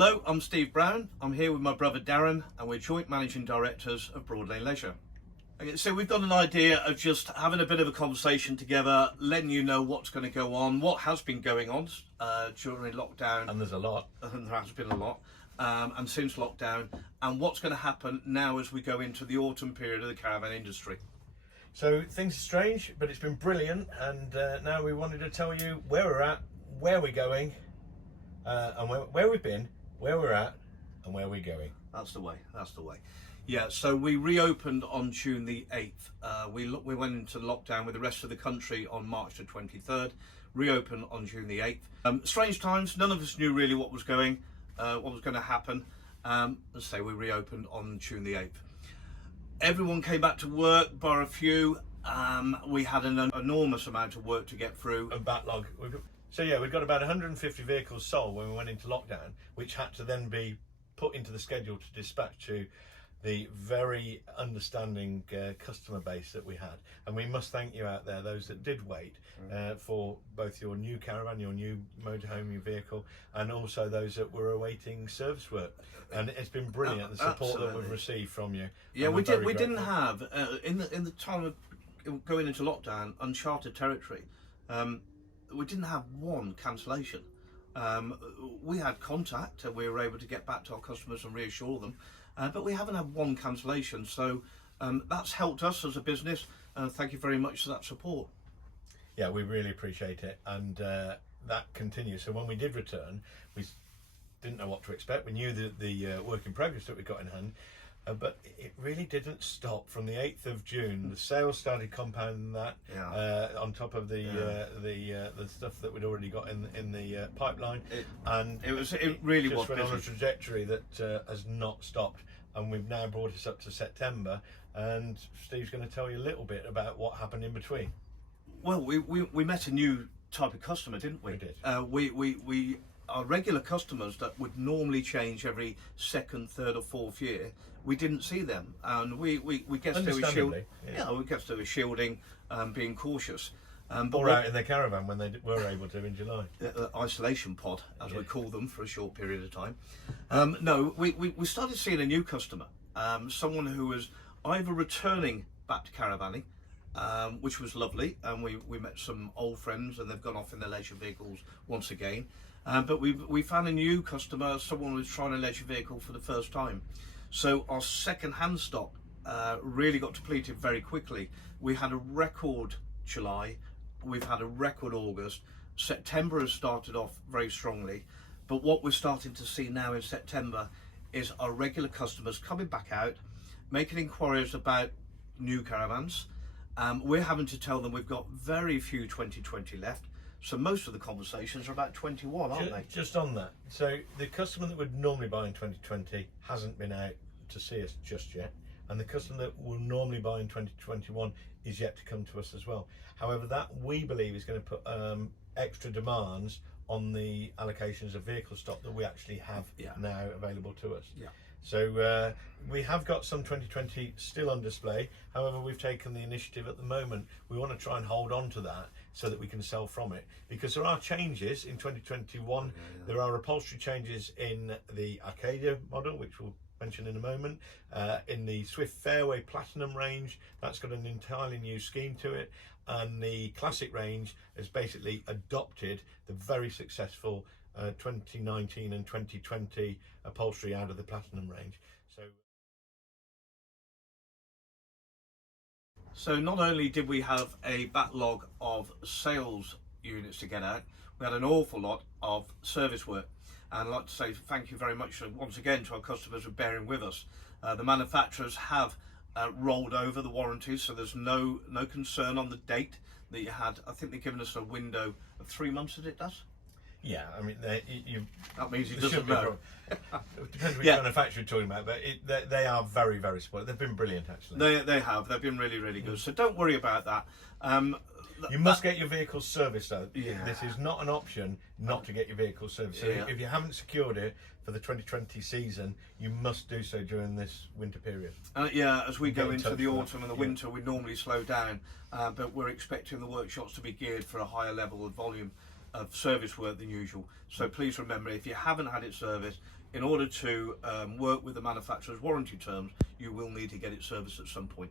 Hello, I'm Steve Brown. I'm here with my brother Darren, and we're joint managing directors of Broadlane Leisure. Okay, so we've got an idea of just having a bit of a conversation together, letting you know what's going to go on, what has been going on during lockdown. And there's a lot. And there has been a lot. And since lockdown, and what's going to happen now as we go into the autumn period of the caravan industry. So things are strange, but it's been brilliant. And now we wanted to tell you where we're at, where we're going, and where we've been, where we're at, and where we're going. That's the way. That's the way. Yeah. So we reopened on June the 8th. We went into lockdown with the rest of the country on March the 23rd. Reopened on June the 8th. Strange times. None of us knew really what was going to happen. Let's say we reopened on June the 8th. Everyone came back to work, bar a few. We had an enormous amount of work to get through. A backlog. So yeah, we've got about 150 vehicles sold when we went into lockdown, which had to then be put into the schedule to dispatch to the very understanding customer base that we had. And we must thank you out there, those that did wait for both your new caravan, your new motorhome, your vehicle, and also those that were awaiting service work. And it's been brilliant, the support Absolutely. that we've received from you. Yeah, we didn't have in the time of going into lockdown, uncharted territory. We didn't have one cancellation. We had contact and we were able to get back to our customers and reassure them, but we haven't had one cancellation. So that's helped us as a business, and thank you very much for that support. Yeah, we really appreciate it, and that continues. So when we did return, we didn't know what to expect. We knew the work in progress that we got in hand, but it really didn't stop from the 8th of June. The sales started compounding that on top of the stuff that we'd already got in the pipeline, and it really was went on a busy. trajectory that has not stopped. And we've now brought us up to September, and Steve's going to tell you a little bit about what happened in between. Well, we met a new type of customer, didn't we? We did. We our regular customers that would normally change every second, third, or fourth year. We didn't see them, and we guessed they were shielding. Yeah, we guessed they were shielding, being cautious. Or out in their caravan when they were able to in July. Isolation pod, as we call them, for a short period of time. No, we started seeing a new customer, someone who was either returning back to caravanning, which was lovely, and we met some old friends, and they've gone off in their leisure vehicles once again. But we found a new customer, someone who was trying a leisure vehicle for the first time. So our second-hand stock really got depleted very quickly. We had a record July, we've had a record August. September has started off very strongly, but what we're starting to see now in September is our regular customers coming back out, making inquiries about new caravans. We're having to tell them we've got very few 2020 left. So most of the conversations are about 21, aren't they? Just on that, so the customer that would normally buy in 2020 hasn't been out to see us just yet, and the customer that will normally buy in 2021 is yet to come to us as well. However, that we believe is going to put extra demands on the allocations of vehicle stock that we actually have now available to us. Yeah. So we have got some 2020 still on display. However, we've taken the initiative at the moment. We want to try and hold on to that so that we can sell from it, because there are changes in 2021. There are upholstery changes in the Arcadia model, which we'll mention in a moment. In the Swift Fairway Platinum range, that's got an entirely new scheme to it, and the Classic range has basically adopted the very successful 2019 and 2020 upholstery out of the Platinum range. So not only did we have a backlog of sales units to get out, we had an awful lot of service work. And I'd like to say thank you very much once again to our customers for bearing with us. The manufacturers have rolled over the warranties, so there's no concern on the date that you had. I think they've given us a window of 3 months, did it, does? Yeah, I mean, that means he doesn't know. It depends which manufacturer you're talking about, but they are very, very supportive. They've been brilliant, actually. They have. They've been really, really good. So don't worry about that. You must get your vehicle serviced, though. Yeah. This is not an option not to get your vehicle serviced. So if you haven't secured it for the 2020 season, you must do so during this winter period. As we go into the autumn and the winter, we normally slow down, but we're expecting the workshops to be geared for a higher level of volume of service work than usual. So please remember, if you haven't had it serviced, in order to work with the manufacturer's warranty terms, you will need to get it serviced at some point.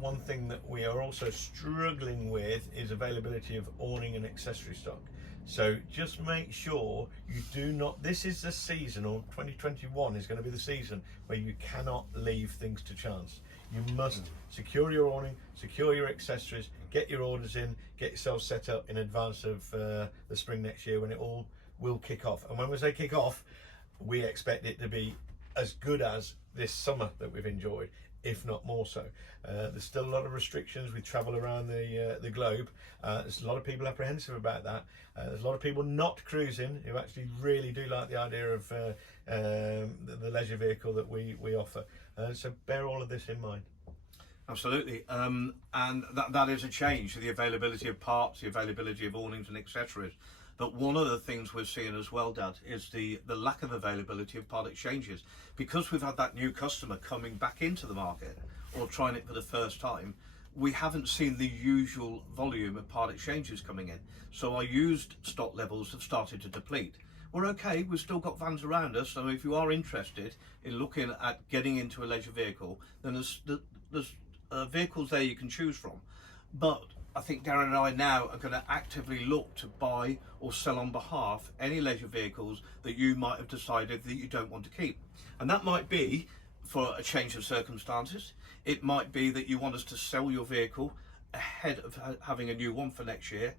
One thing that we are also struggling with is availability of awning and accessory stock. So just make sure you do not, this is the season, or 2021 is going to be the season where you cannot leave things to chance. You must secure your awning, secure your accessories, get your orders in, get yourself set up in advance of the spring next year when it all will kick off. And when we say kick off, we expect it to be as good as this summer that we've enjoyed, if not more so. There's still a lot of restrictions with travel around the globe. There's a lot of people apprehensive about that. There's a lot of people not cruising who actually really do like the idea of the leisure vehicle that we offer. So bear all of this in mind. Absolutely, and that is a change, the availability of parts, the availability of awnings and accessories. But one of the things we're seeing as well, Dad, is the lack of availability of part exchanges. Because we've had that new customer coming back into the market or trying it for the first time, we haven't seen the usual volume of part exchanges coming in. So our used stock levels have started to deplete. We're okay, we've still got vans around us, so if you are interested in looking at getting into a leisure vehicle, then there's vehicles there you can choose from. But I think Darren and I now are going to actively look to buy or sell on behalf any leisure vehicles that you might have decided that you don't want to keep. And that might be for a change of circumstances. It might be that you want us to sell your vehicle ahead of having a new one for next year.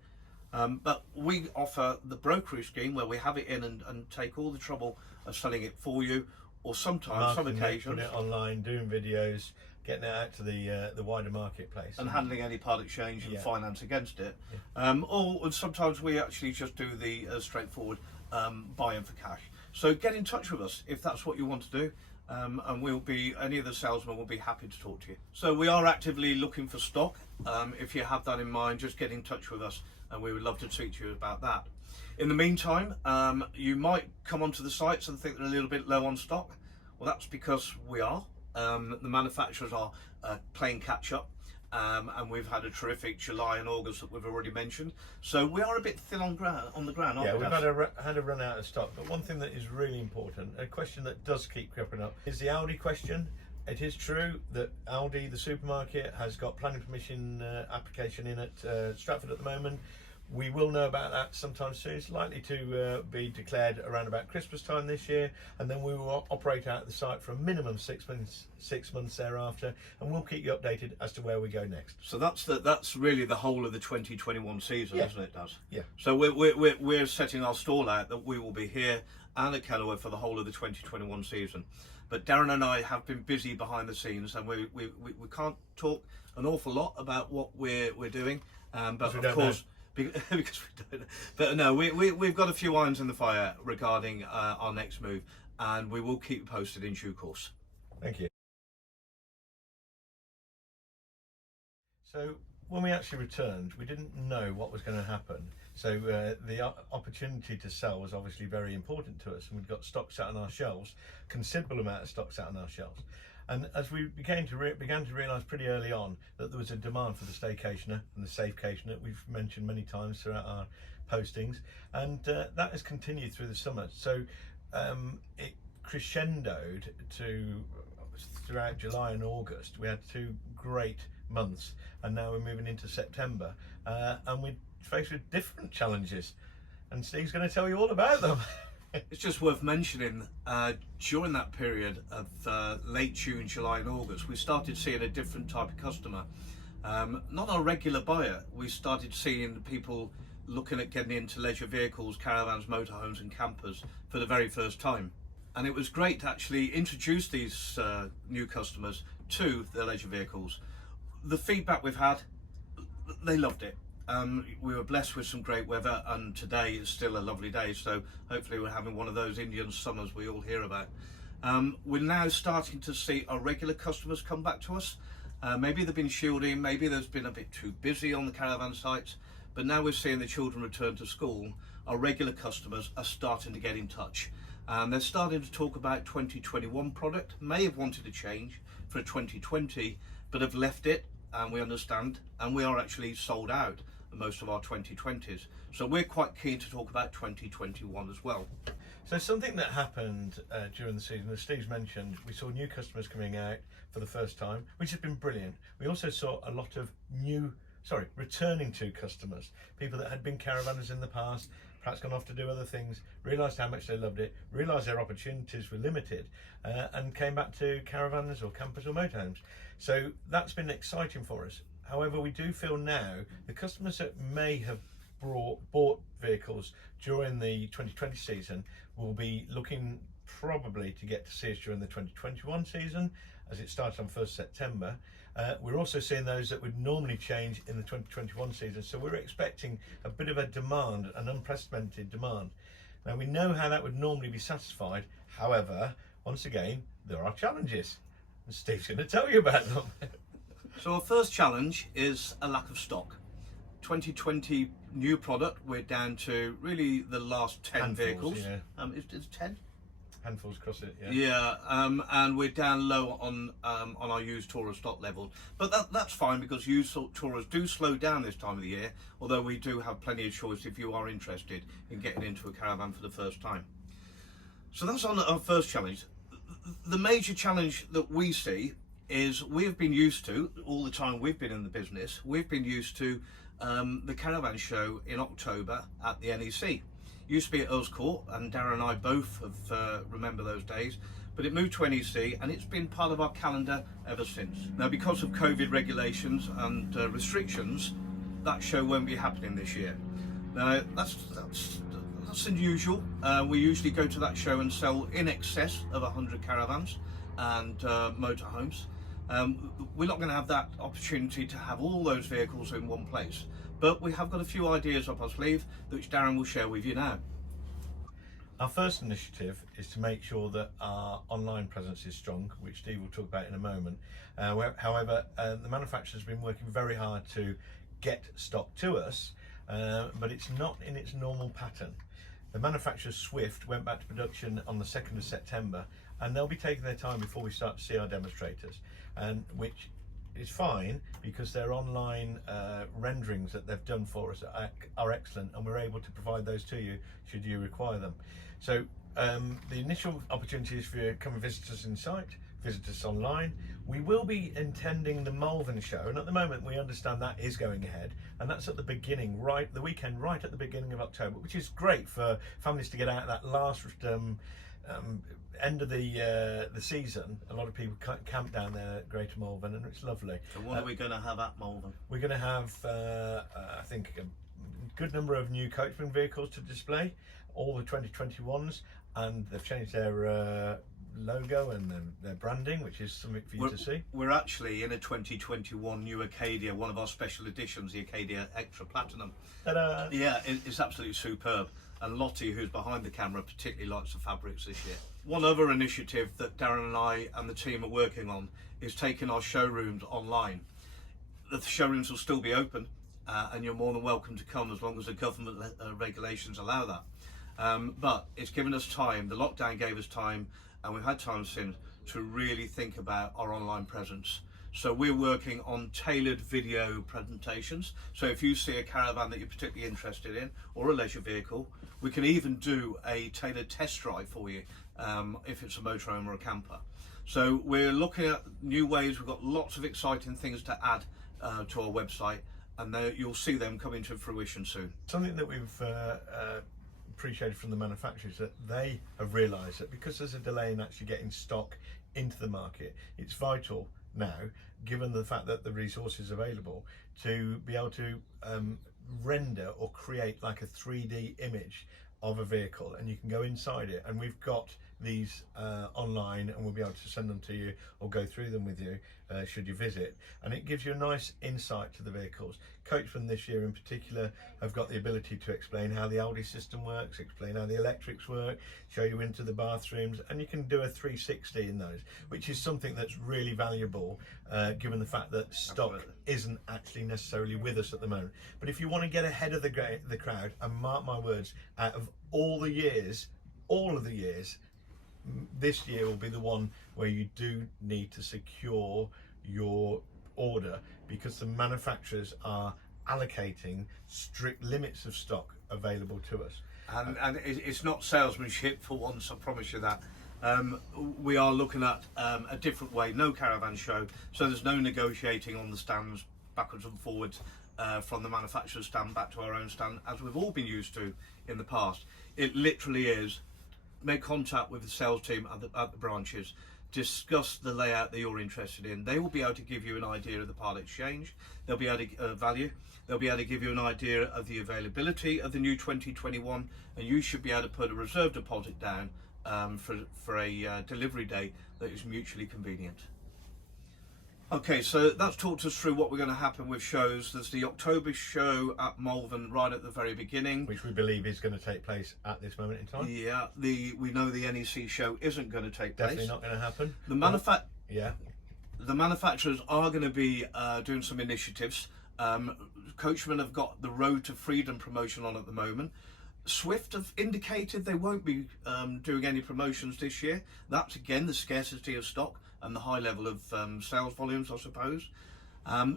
But we offer the brokerage scheme where we have it in and take all the trouble of selling it for you, or sometimes, some occasions, putting it online, doing videos, getting it out to the wider marketplace, and handling any part exchange and finance against it. Yeah. Or sometimes we actually just do the straightforward buy-in for cash. So get in touch with us if that's what you want to do, and any of the salesmen will be happy to talk to you. So we are actively looking for stock. If you have that in mind, just get in touch with us, and we would love to speak to you about that. In the meantime, you might come onto the sites and think they're a little bit low on stock. Well, that's because we are. The manufacturers are playing catch up, and we've had a terrific July and August that we've already mentioned. So we are a bit thin on the ground, aren't we? Yeah, we've had a run out of stock. But one thing that is really important, a question that does keep cropping up, is the Audi question. It is true that Aldi, the supermarket, has got planning permission application in at Stratford at the moment. We will know about that sometime soon. It's likely to be declared around about Christmas time this year, and then we will operate out the site for a minimum 6 months thereafter, and we'll keep you updated as to where we go next. So that's really the whole of the 2021 season, isn't it, Daz? Yeah. So we're setting our stall out that we will be here and at Kenilworth for the whole of the 2021 season. But Darren and I have been busy behind the scenes, and we can't talk an awful lot about what we're doing, but of course. Because we don't know. But no, we've got a few irons in the fire regarding our next move, and we will keep you posted in due course. Thank you. So when we actually returned, we didn't know what was going to happen. So the opportunity to sell was obviously very important to us, and we'd got stock sat on our shelves, considerable amount of stock sat on our shelves. And as we began to realise pretty early on that there was a demand for the staycationer and the safecationer, we've mentioned many times throughout our postings, and that has continued through the summer. So it crescendoed throughout July and August. We had 2 great months, and now we're moving into September, and we're faced with different challenges, and Steve's going to tell you all about them. It's just worth mentioning, during that period of late June, July and August, we started seeing a different type of customer. Not our regular buyer. We started seeing people looking at getting into leisure vehicles, caravans, motorhomes and campers for the very first time. And it was great to actually introduce these new customers to the leisure vehicles. The feedback we've had, they loved it. We were blessed with some great weather, and today is still a lovely day, so hopefully we're having one of those Indian summers we all hear about. We're now starting to see our regular customers come back to us. Maybe they've been shielding, maybe there's been a bit too busy on the caravan sites, but now we're seeing the children return to school. Our regular customers are starting to get in touch, and they're starting to talk about 2021 product, may have wanted to change for 2020, but have left it, and we understand, and we are actually sold out most of our 2020s. So we're quite keen to talk about 2021 as well. So something that happened during the season, as Steve's mentioned, we saw new customers coming out for the first time, which has been brilliant. We also saw a lot of returning to customers, people that had been caravanners in the past, perhaps gone off to do other things, realised how much they loved it, realised their opportunities were limited, and came back to caravans or campers or motorhomes. So that's been exciting for us. However, we do feel now the customers that may have bought vehicles during the 2020 season will be looking probably to get to see us during the 2021 season, as it starts on 1st September. We're also seeing those that would normally change in the 2021 season, so we're expecting a bit of a demand, an unprecedented demand. Now, we know how that would normally be satisfied. However, once again, there are challenges, and Steve's going to tell you about them. So our first challenge is a lack of stock. 2020 new product, we're down to really the last 10 Handfuls, vehicles. yeah. Is 10? Handfuls across it, yeah. Yeah, and we're down low on our used Tourer stock levels, but that's fine because used Tourers do slow down this time of the year. Although we do have plenty of choice if you are interested in getting into a caravan for the first time. So that's on our first challenge. The major challenge that we see is we have been used to, all the time we've been in the business, we've been used to the caravan show in October at the NEC. Used to be at Earls Court, and Darren and I both have remember those days, but it moved to NEC and it's been part of our calendar ever since. Now, because of COVID regulations and restrictions, that show won't be happening this year. Now, that's unusual. We usually go to that show and sell in excess of 100 caravans and motorhomes. We're not going to have that opportunity to have all those vehicles in one place, but we have got a few ideas up our sleeve which Darren will share with you now. Our first initiative is to make sure that our online presence is strong, which Steve will talk about in a moment. However, the manufacturer's been working very hard to get stock to us, but it's not in its normal pattern. The manufacturer Swift went back to production on the 2nd of September, and they'll be taking their time before we start to see our demonstrators, and which is fine because their online renderings that they've done for us are excellent, and we're able to provide those to you should you require them. So the initial opportunity is for you to come and visit us in site, visit us online. We will be attending the Malvern show, and at the moment we understand that is going ahead, and that's at the beginning, the weekend right at the beginning of October, which is great for families to get out that last end of the season. A lot of people camp down there at Greater Malvern, and it's lovely. So what are we going to have at Malvern? We're going to have, I think, a good number of new coachman vehicles to display, all the 2021s, and they've changed their logo and their branding, which is something for you to see. We're actually in a 2021 new Acadia, one of our special editions, the Acadia Extra Platinum. Ta-da! Yeah, it's absolutely superb. And Lottie, who's behind the camera, particularly likes the fabrics this year. One other initiative that Darren and I and the team are working on is taking our showrooms online. The showrooms will still be open, and you're more than welcome to come as long as the government regulations allow that. But it's given us time, the lockdown gave us time, and we've had time since to really think about our online presence. So we're working on tailored video presentations. So if you see a caravan that you're particularly interested in, or a leisure vehicle, we can even do a tailored test drive for you if it's a motorhome or a camper. So we're looking at new ways. We've got lots of exciting things to add to our website, and you'll see them coming to fruition soon. Something that we've appreciated from the manufacturers, that they have realised that because there's a delay in actually getting stock into the market, it's vital now, given the fact that the resources available, to be able to render or create like a 3D image of a vehicle, and you can go inside it, and we've got these online, and we'll be able to send them to you or go through them with you should you visit, and it gives you a nice insight to the vehicles. Coachman this year in particular have got the ability to explain how the Aldi system works, explain how the electrics work, show you into the bathrooms, and you can do a 360 in those, which is something that's really valuable given the fact that stock isn't actually necessarily with us at the moment. But if you want to get ahead of the crowd, and mark my words, out of all of the years, this year will be the one where you do need to secure your order, because the manufacturers are allocating strict limits of stock available to us. And it's not salesmanship for once, I promise you that. We are looking at a different way, no caravan show, so there's no negotiating on the stands backwards and forwards from the manufacturer's stand back to our own stand, as we've all been used to in the past. It literally is make contact with the sales team at the branches, discuss the layout that you're interested in. They will be able to give you an idea of the part exchange, they'll be able to value, they'll be able to give you an idea of the availability of the new 2021, and you should be able to put a reserve deposit down for a delivery date that is mutually convenient. Okay, so that's talked us through what we're going to happen with shows. There's the October show at Malvern right at the very beginning, Which we believe is going to take place at this moment in time. Yeah, we know the NEC show isn't going to take Definitely place. not going to happen. The the manufacturers are going to be doing some initiatives. Coachmen have got the Road to Freedom promotion on at the moment. Swift have indicated they won't be doing any promotions this year. That's again the scarcity of stock and the high level of sales volumes, I suppose.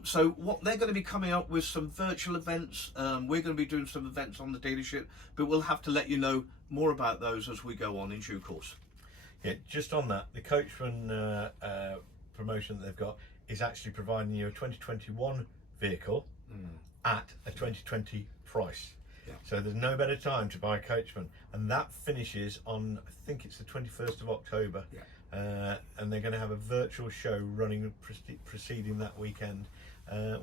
So what they're going to be coming up with some virtual events. We're going to be doing some events on the dealership, but we'll have to let you know more about those as we go on in due course. Yeah, just on that, the Coachman promotion that they've got is actually providing you a 2021 vehicle at a 2020 price. Yeah. So there's no better time to buy a Coachman, and that finishes on, I think it's the 21st of October. Yeah. And they're going to have a virtual show running preceding that weekend,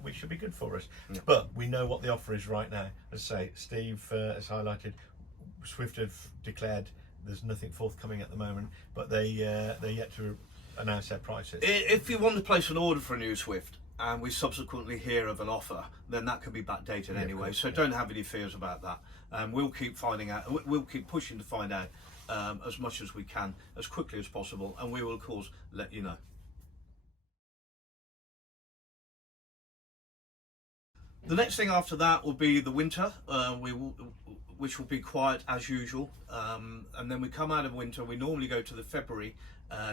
which should be good for us. Yeah. But we know what the offer is right now. As I say, Steve has highlighted, Swift have declared there's nothing forthcoming at the moment, but they're yet to announce their prices. If you want to place an order for a new Swift and we subsequently hear of an offer, then that can be backdated anyway. Course, so don't have any fears about that. We'll keep finding out. We'll keep pushing to find out as much as we can, as quickly as possible, and we will of course let you know. The next thing after that will be the winter, which will be quiet as usual, and then we come out of winter. We normally go to the February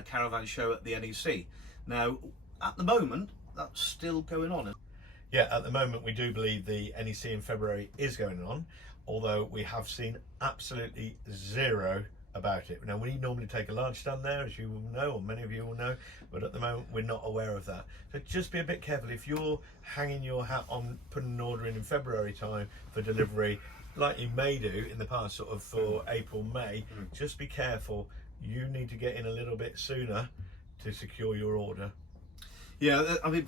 caravan show at the NEC. Now, at the moment, that's still going on. Yeah, at the moment we do believe the NEC in February is going on, although we have seen absolutely zero about it. Now, we normally take a large stand there, as you will know, or many of you will know, but at the moment we're not aware of that. So just be a bit careful. If you're hanging your hat on putting an order in February time for delivery, like you may do in the past, sort of for April, May, just be careful. You need to get in a little bit sooner to secure your order. Yeah, I mean,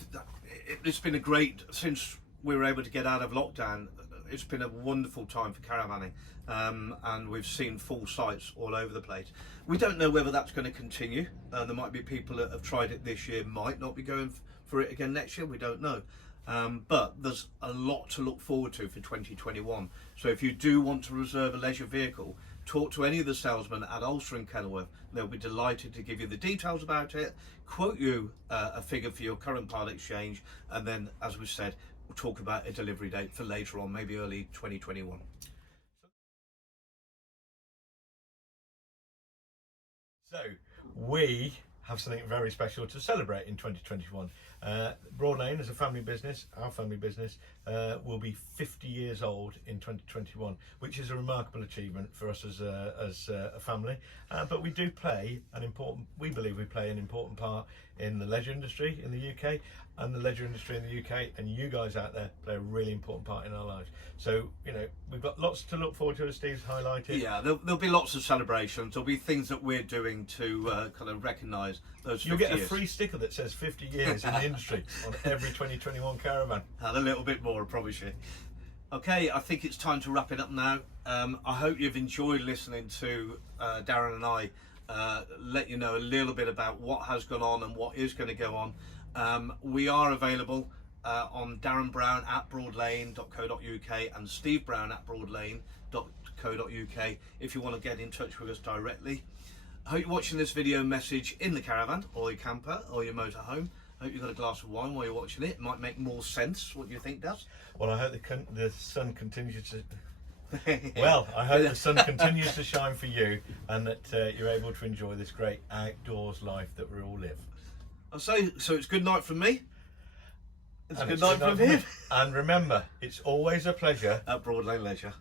it's been a great, since we were able to get out of lockdown, it's been a wonderful time for caravanning, and we've seen full sites all over the place. We don't know whether that's going to continue. There might be people that have tried it this year, might not be going for it again next year, we don't know. But there's a lot to look forward to for 2021. So if you do want to reserve a leisure vehicle, talk to any of the salesmen at Ulster and Kenilworth. They'll be delighted to give you the details about it, quote you a figure for your current part exchange, and then, as we said, we'll talk about a delivery date for later on, maybe early 2021. So we have something very special to celebrate in 2021. Broadlane, as a family business, our family business, will be 50 years old in 2021, which is a remarkable achievement for us as a family. But we do play we believe we play an important part in the leisure industry in the UK, and the leisure industry in the UK, and you guys out there play a really important part in our lives. So, you know, we've got lots to look forward to, as Steve's highlighted. Yeah, there'll be lots of celebrations. There'll be things that we're doing to kind of recognise those 50 You'll get a years. free sticker that says 50 years in the industry on every 2021 caravan. And a little bit more, I promise you. Okay, I think it's time to wrap it up now. I hope you've enjoyed listening to Darren and I let you know a little bit about what has gone on and what is going to go on. We are available on Darren Brown at broadlane.co.uk and Steve Brown at broadlane.co.uk if you want to get in touch with us directly. I hope you're watching this video message in the caravan or your camper or your motorhome. I hope you've got a glass of wine while you're watching it. It might make more sense. What do you think, Daz? Well, I hope the sun continues to... Well, I hope the sun continues to shine for you, and that you're able to enjoy this great outdoors life that we all live. So it's good night from me. It's a And good it's night from him. And remember, it's always a pleasure. At Broadlane Leisure.